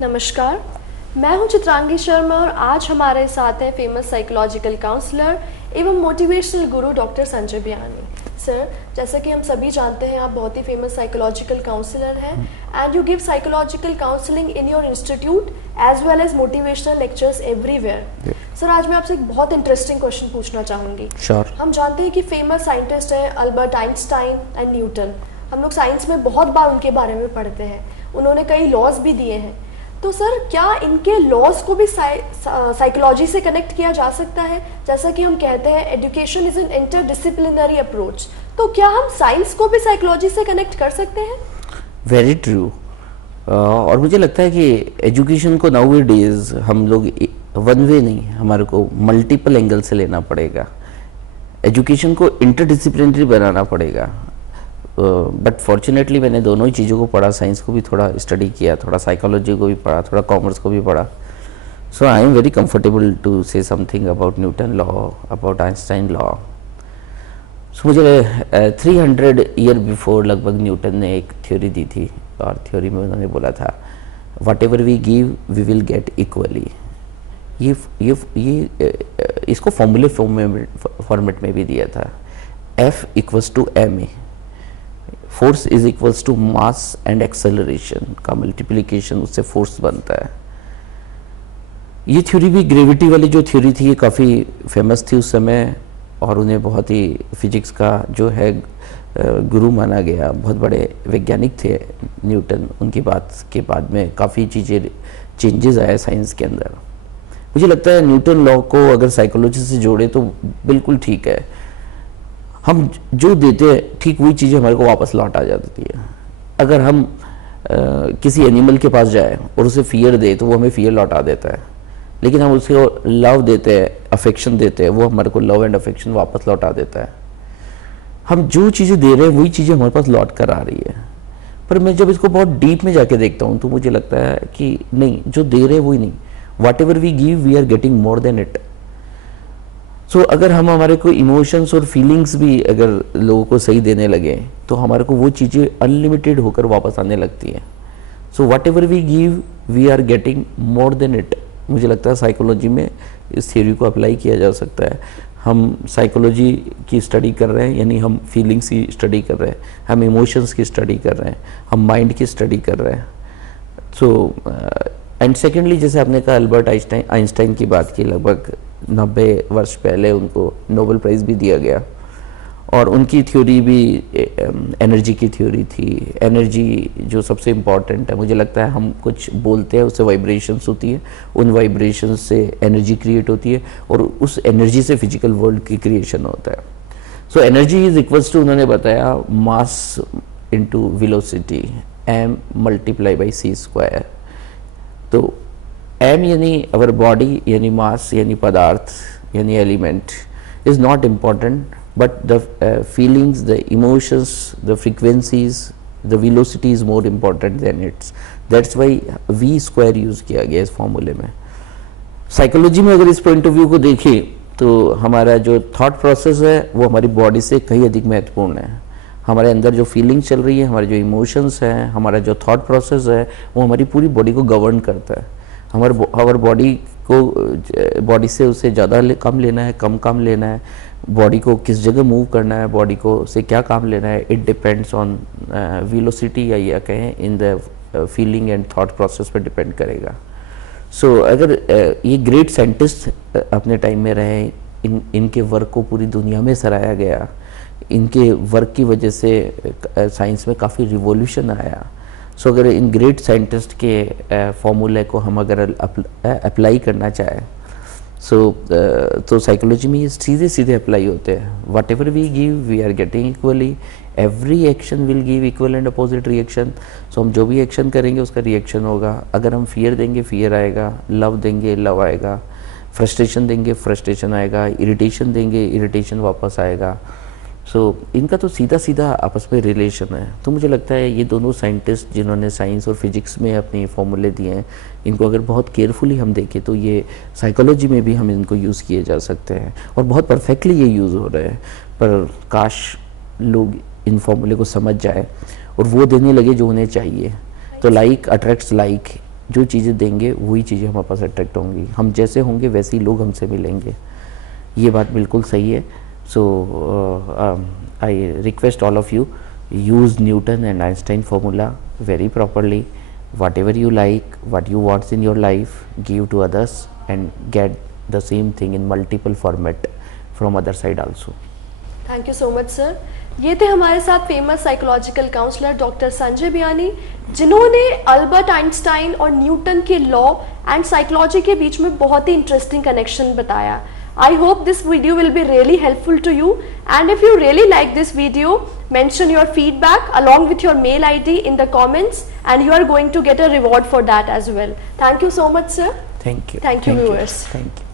नमस्कार, मैं हूं चित्रांगी शर्मा और आज हमारे साथ हैं फेमस साइकोलॉजिकल काउंसलर एवं motivational guru doctor Sanjay Biyani. Sir, जैसा कि हम सभी जानते हैं आप बहुत ही फेमस साइकोलॉजिकल काउंसलर हैं and you give psychological counselling in your institute as well as motivational lectures everywhere. Sir, आज मैं आपसे एक बहुत इंटरेस्टिंग क्वेश्चन पूछना चाहूँगी। हम जानते हैं कि फेमस साइंटिस्ट हैं अल्बर्ट आइंस्टाइन एंड न्यूटन। हम लोग साइंस में बहुत बार उनके बारे में पढ़ते हैं, उन्होंने कई लॉज भी दिए हैं। तो सर, क्या इनके लॉज को भी साइकोलॉजी से कनेक्ट किया जा सकता है? जैसा कि हम कहते हैं education is an interdisciplinary approach, तो क्या हम साइंस को भी साइकोलॉजी से कनेक्ट कर सकते हैं? Very true. और मुझे लगता है कि एजुकेशन को नाउ डेज हम लोग वन वे नहीं, हमारे को मल्टीपल एंगल से लेना पड़ेगा। एजुकेशन को इंटरडिसिप्लिनरी बनाना पड़ेगा। बट फॉर्चुनेटली मैंने दोनों ही चीज़ों को पढ़ा, साइंस को भी थोड़ा स्टडी किया, थोड़ा साइकोलॉजी को भी पढ़ा, थोड़ा कॉमर्स को भी पढ़ा। So I am very comfortable to say something about Newton law, about Einstein law. So मुझे 300 ईयर बिफोर लगभग न्यूटन ने एक थ्योरी दी थी और थ्योरी में उन्होंने बोला था whatever we give we will get equally. ये इसको फॉर्मूले फॉर्मेट में भी दिया था। F equals to ma, force is equals to mass and acceleration का मल्टीप्लिकेशन, उससे फोर्स बनता है। ये थ्योरी भी, ग्रेविटी वाली जो थ्योरी थी, ये काफ़ी फेमस थी उस समय और उन्हें बहुत ही फिजिक्स का जो है गुरु माना गया। बहुत बड़े वैज्ञानिक थे न्यूटन। उनकी बात के बाद में काफ़ी चीज़ें चेंजेस आए साइंस के अंदर। मुझे लगता है न्यूटन लॉ को अगर साइकोलॉजी से जोड़े तो बिल्कुल ठीक है। हम जो देते हैं ठीक वही चीज़ें हमारे को वापस लौट आ जाती है। अगर हम किसी एनिमल के पास जाए और उसे फियर दे तो वो हमें फियर लौटा देता है, लेकिन हम उसको लव देते हैं, अफेक्शन देते हैं, वो हमारे को लव एंड अफेक्शन वापस लौटा देता है। हम जो चीज़ें दे रहे हैं वही चीज़ें हमारे पास लौट कर आ रही है। पर मैं जब इसको बहुत डीप में जाके देखता हूँ तो मुझे लगता है कि नहीं, जो दे रहे हैं वही नहीं, whatever we give we are getting more than it. So अगर हम हमारे को इमोशंस और फीलिंग्स भी अगर लोगों को सही देने लगे तो हमारे को वो चीज़ें अनलिमिटेड होकर वापस आने लगती हैं। So whatever we give we are getting more than it. मुझे लगता है साइकोलॉजी में इस थ्योरी को अप्लाई किया जा सकता है। हम साइकोलॉजी की स्टडी कर रहे हैं, यानी हम फीलिंग्स की स्टडी कर रहे हैं, हम इमोशंस की स्टडी कर रहे हैं, हम माइंड की स्टडी कर रहे हैं। सो एंड सेकेंडली, जैसे आपने कहा अल्बर्ट आइंस्टाइन की बात की, लगभग 90 वर्ष पहले उनको नोबेल प्राइज़ भी दिया गया और उनकी थ्योरी भी एनर्जी की थ्योरी थी। एनर्जी जो सबसे इम्पॉर्टेंट है, मुझे लगता है हम कुछ बोलते हैं उससे वाइब्रेशंस होती है, उन वाइब्रेशंस से एनर्जी क्रिएट होती है और उस एनर्जी से फिजिकल वर्ल्ड की क्रिएशन होता है। So energy is equals to, उन्होंने बताया, mass into velocity, m multiply by c²। तो m यानी अवर बॉडी, यानी मास, यानी पदार्थ, यानी element is not important, but the feelings, the emotions, the frequencies, the velocity is more important than it's. That's why v² use किया गया इस फॉर्मूले में। साइकोलॉजी में अगर इस पॉइंट ऑफ व्यू को देखें तो हमारा जो थॉट प्रोसेस है वो हमारी बॉडी से कहीं अधिक महत्वपूर्ण है। हमारे अंदर जो फीलिंग चल रही है, हमारे जो इमोशंस हैं, हमारा जो थॉट प्रोसेस है, वो हमारी पूरी बॉडी को गवर्न करता है। हमारे बॉडी को, बॉडी से उसे ज़्यादा कम लेना है, कम लेना है, बॉडी को किस जगह मूव करना है, बॉडी को से क्या काम लेना है, इट डिपेंड्स ऑन वेलोसिटी, या कहें in the feeling and thought process पर डिपेंड करेगा। सो अगर ये ग्रेट साइंटिस्ट अपने टाइम में रहे, इनके वर्क को पूरी दुनिया में सराहा गया, इनके वर्क की वजह से साइंस में काफ़ी रिवॉल्यूशन आया। सो अगर इन ग्रेट साइंटिस्ट के फॉर्मूले को हम अगर अप्लाई करना चाहें तो साइकोलॉजी में ये सीधे सीधे अप्लाई होते हैं। Whatever we give we are getting equally, every action will give equal and opposite reaction. So हम जो भी एक्शन करेंगे उसका रिएक्शन होगा। अगर हम फियर देंगे फियर आएगा, लव देंगे लव आएगा, फ्रस्ट्रेशन देंगे फ्रस्ट्रेशन आएगा, इरिटेशन देंगे इरिटेशन वापस आएगा। सो इनका तो सीधा सीधा आपस में रिलेशन है। तो मुझे लगता है ये दोनों साइंटिस्ट जिन्होंने साइंस और फिजिक्स में अपने फॉर्मूले दिए हैं, इनको अगर बहुत केयरफुली हम देखें तो ये साइकोलॉजी में भी हम इनको यूज़ किए जा सकते हैं और बहुत परफेक्टली ये यूज़ हो रहे हैं। पर काश लोग इन फॉर्मूले को समझ जाए और वो देने लगे जो उन्हें चाहिए। तो लाइक अट्रैक्ट्स लाइक, जो चीज़ें देंगे वही चीज़ें हमारे पास अट्रैक्ट होंगी, हम जैसे होंगे वैसे ही लोग हमसे मिलेंगे। ये बात बिल्कुल सही है। So I request all of you, use Newton and Einstein formula very properly. Whatever you like, what you want in your life, give to others and get the same thing in multiple format from other side also. Thank you so much sir. ये थे हमारे साथ famous psychological counsellor doctor Sanjay Biyani, जिन्होंने Albert Einstein और Newton के law and psychology के बीच में बहुत ही इंटरेस्टिंग कनेक्शन बताया। I hope this video will be really helpful to you, and if you really like this video, mention your feedback along with your mail ID in the comments, and you are going to get a reward for that as well. Thank you so much, sir. Thank you. Thank you, viewers. Thank you.